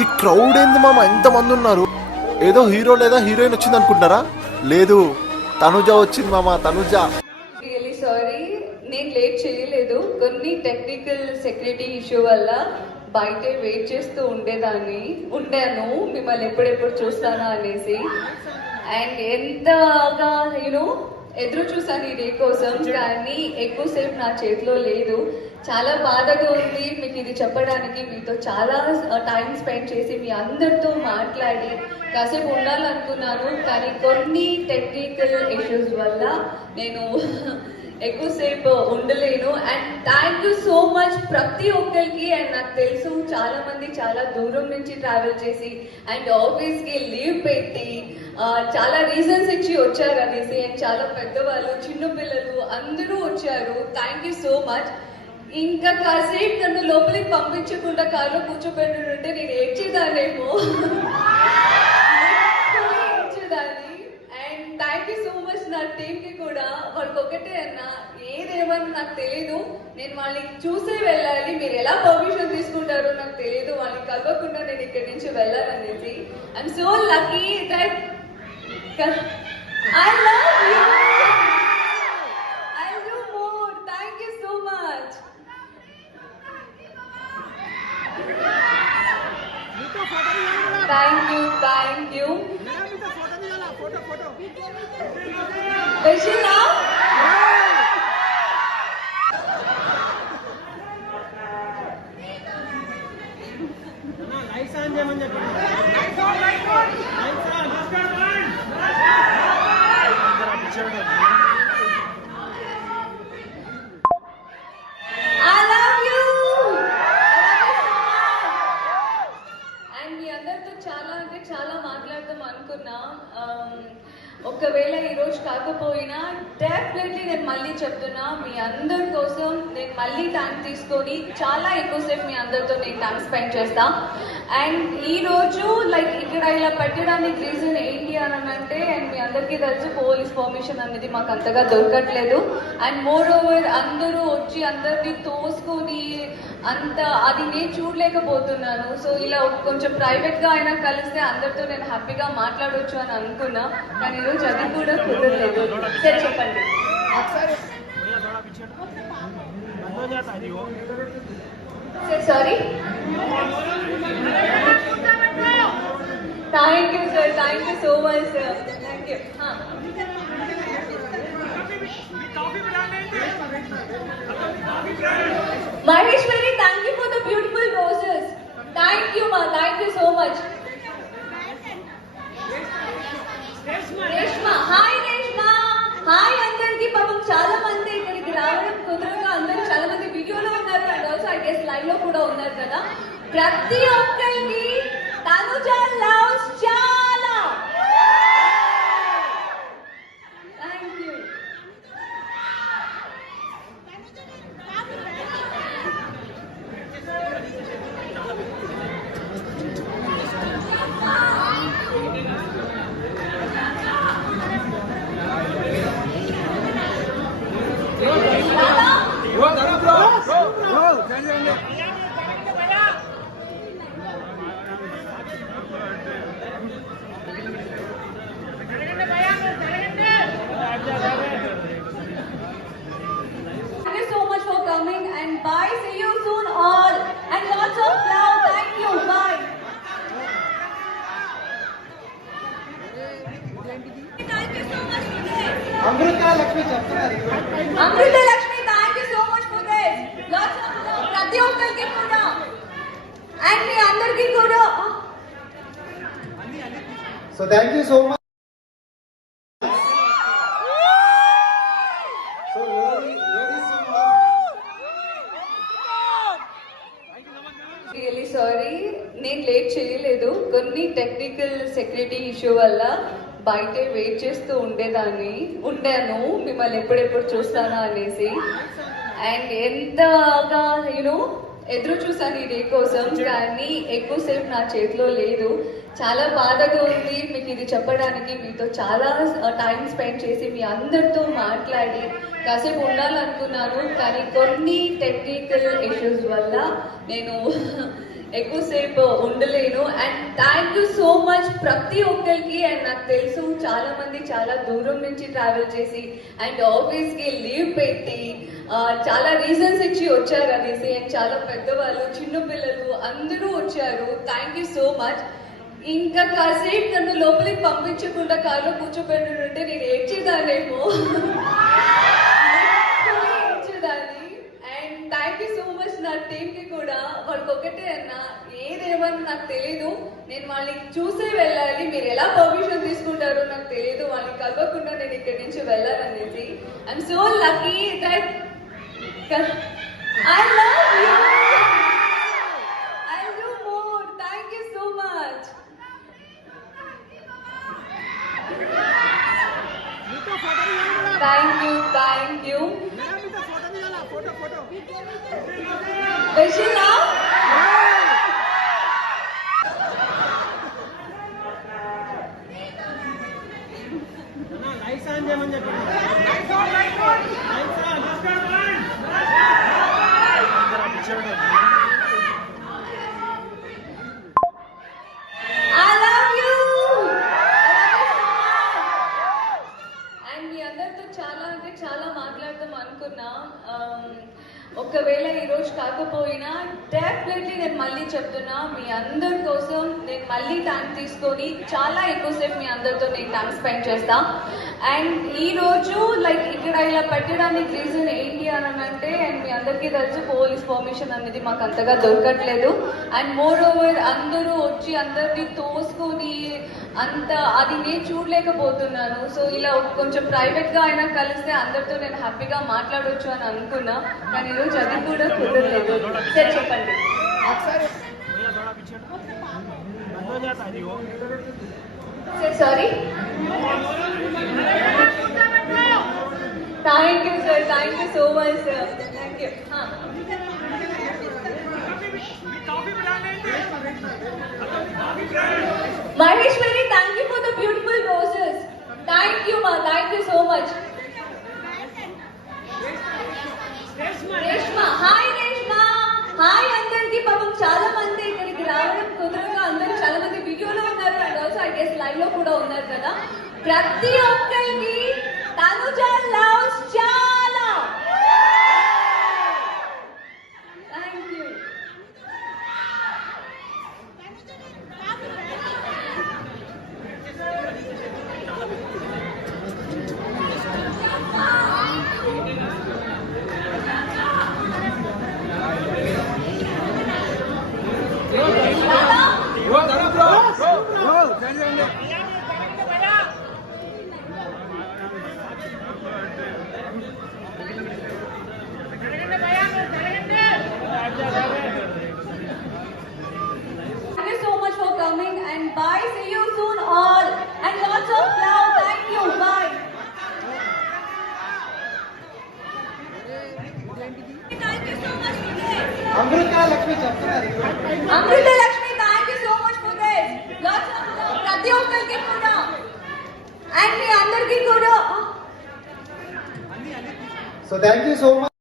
ఈ క్రౌడ్ ఏంది మామ, ఎంతమంది ఉన్నారు? ఏదో హీరో లేదా హీరోయిన్ వచ్చింది అనుకుంటారా? లేదు, తనుజ వచ్చింది మామ, తనుజ. రియలీ సారీ, నేను లేట్ చేయలేదు. కొన్ని టెక్నికల్ సెక్యూరిటీ ఇష్యూ వల్ల బయటే వెయిట్ చేస్తూ ఉండాను మిమ్మల్ని ఎప్పుడెప్పుడు చూస్తానా అనేసి. అండ్ ఎంతగా ఎదురు చూసాను ఈ డే కోసం, కానీ ఎక్కువసేపు నా చేతిలో లేదు. చాలా బాధగా ఉంది మీకు ఇది చెప్పడానికి. మీతో చాలా టైం స్పెండ్ చేసి మీ అందరితో మాట్లాడి కాసేపు ఉండాలనుకున్నాను, కానీ కొన్ని టెక్నికల్ ఇష్యూస్ వల్ల నేను ఎక్కువసేపు ఉండలేను. And thank you so much ప్రతి ఒక్కరికి. అండ్ నాకు తెలుసు చాలా మంది చాలా దూరం నుంచి ట్రావెల్ చేసి అండ్ ఆఫీస్కి లీవ్ పెట్టి చాలా రీజన్స్ ఇచ్చి వచ్చారు అనేసి. అండ్ చాలా పెద్దవాళ్ళు, చిన్న పిల్లలు అందరూ వచ్చారు. Thank you so much. ఇంకా కాసేపు నన్ను లోపలికి పంపించకుండా కార్లో కూర్చోబెట్టుంటే నేను ఏడ్చేదాన్నేమో. ఏడ్చేదాన్ని. And thank you so much నా టీంకి కూడా. వాళ్ళకి ఒకటే అన్నా, ఏదేమని నాకు తెలీదు, నేను వాళ్ళని చూసే వెళ్ళాలి. మీరు ఎలా పర్మిషన్ తీసుకుంటారో నాకు తెలియదు, వాళ్ళని కలవకుండా నేను ఇక్కడి నుంచి వెళ్ళాలనేసి. I'm so lucky that I love you. I'll do more. Thank you so much. Thank you. Vishila? Lights on them. I love you. And మీ అందరితో చాలా అంటే చాలా మాట్లాడదాం అనుకున్నా. ఒకవేళ ఈరోజు కాకపోయినా డెఫినెట్లీ నేను మళ్ళీ చెప్తున్నా, మీ అందరి కోసం నేను మళ్ళీ టైం తీసుకొని చాలా ఎక్కువసేపు మీ అందరితో నేను టైం స్పెండ్ చేస్తా. అండ్ ఈరోజు లైక్ ఇక్కడ ఇలా పెట్టడానికి రీజన్ ఏంటి అని అంటే, అండ్ మీ అందరికీ తెలుసు పోలీస్ పర్మిషన్ అనేది మాకు అంతగా దొరకట్లేదు. అండ్ మోర్ ఓవర్ అందరూ వచ్చి అందరినీ తోసుకొని అంత అది నేను చూడలేకపోతున్నాను. సో ఇలా కొంచెం ప్రైవేట్గా అయినా కలిస్తే అందరితో నేను హ్యాపీగా మాట్లాడవచ్చు అని అనుకున్నా, కానీ ఈరోజు అది కూడా కుదరలేదు. సరే చెప్పండి. Sorry. Thank you sir, thank you so much sir, thank you. Maheshwari, thank you for the beautiful roses. Thank you ma, thank you so much. Reshma, hi Reshma. Hi అందరికి. పాపం చాలా మంది ఇక్కడికి రావడం కుదరక అందరూ చాలా మంది వీడియోలో ఉన్నారు and also I guess live లో కూడా ఉన్నారు కదా. ప్రతి ఒక్కరికి తనుజ లవ్స్ చాలా. Thank you. And bye, see you soon all, and lots of love. Thank you, bye. Thank you so much for this. Amrita Lakshmi, thank you so much for this. Lots of love. Prati okkalki kuda and me andarki kuda. So thank you so much. Really sorry, నేను late చేయలేదు. కొన్ని technical security issue వల్ల బయటే wait చేస్తూ ఉండాను మిమ్మల్ని ఎప్పుడెప్పుడు చూస్తానా అనేసి. అండ్ ఎంతగా ఎదురు చూసాను ఈ డే కోసం, కానీ ఎక్కువసేపు నా చేతిలో లేదు. చాలా బాధగా ఉంది మీకు ఇది చెప్పడానికి. మీతో చాలా టైం స్పెండ్ చేసి మీ అందరితో మాట్లాడి కాసేపు ఉండాలనుకున్నాను కానీ కొన్ని టెక్నికల్ ఇష్యూస్ వల్ల నేను ఎక్కువసేపు ఉండలేను. And thank you so much ప్రతి ఒక్కరికి. అండ్ నాకు తెలుసు చాలా మంది చాలా దూరం నుంచి ట్రావెల్ చేసి అండ్ ఆఫీస్కి లీవ్ పెట్టి చాలా రీజన్స్ ఇచ్చి వచ్చారు అనేసి. అండ్ చాలా పెద్దవాళ్ళు, చిన్న పిల్లలు అందరూ వచ్చారు. Thank you so much. ఇంకా కాసేపు నన్ను లోపలికి పంపించకుండా కారులో కూర్చోబెట్టుంటే నేను ఏడ్చేదాన్నేమో. ఏడ్చేదాన్ని. And thank you so much నా టీంకి కూడా. వాళ్ళకి ఒకటే అన్న, ఏదేమని నాకు తెలీదు, నేను వాళ్ళని చూసే వెళ్ళాలి, మీరు ఎలా పర్మిషన్ తీసుకుంటారో నాకు తెలియదు, వాళ్ళని కలవకుండా నేను ఇక్కడి నుంచి వెళ్ళాలనేసి. I'm so lucky that I love you. I do more. Thank you so much. Thank you, thank you. Vishila? I love you. And మీ అందరితో చాలా అంటే చాలా మాట్లాడదాం అనుకున్నా. ఒకవేళ ఈరోజు కాకపోయినా డెఫినెట్లీ నేను మళ్ళీ చెప్తున్నా, మీ అందరి కోసం నేను మళ్ళీ టైం తీసుకొని చాలా ఎక్కువసేపు మీ అందరితో నేను టైం స్పెండ్ చేస్తా. అండ్ ఈరోజు లైక్ ఇక్కడ ఇలా పెట్టడానికి రీజన్ ఏంటి అని అంటే, అండ్ మీ అందరికీ తెలుసు పోలీస్ పర్మిషన్ అనేది మాకు అంతగా దొరకట్లేదు. అండ్ మోర్ ఓవర్ అందరూ వచ్చి అందరినీ తోసుకొని అంత అది నేను చూడలేకపోతున్నాను. సో ఇలా కొంచెం ప్రైవేట్గా అయినా కలిస్తే అందరితో నేను హ్యాపీగా మాట్లాడవచ్చు అని అనుకున్నా. కానీ ఈరోజు అది కూడా కుదరలేదు. సరే చెప్పండి. Sorry. Thank you sir, thank you so much sir, thank you. Maheshwari, thank you for the beautiful roses. Thank you, ma. Thank you so much. Reshma, hi Reshma. Hi అందరికి. పాపం చాలా మంది ఇక్కడికి రావడం కుదరక అందరూ చాలా మంది వీడియోలో ఉన్నారు and also I guess live లో కూడా ఉన్నారు కదా. ప్రతి ఒక్కరికి తనుజ లవ్స్ చాలా. Thank you. Thank you so much for coming and bye. See you soon all and lots of love. Thank you. Bye. Thank you so much for this. Amrita Lakshmi చెప్తున్నారు. Amrita Lakshmi, thank you so much for this. Lots of love. ప్రతి ఒక్కరికి కూడా and మీ అందరికీ కూడా. So thank you so much.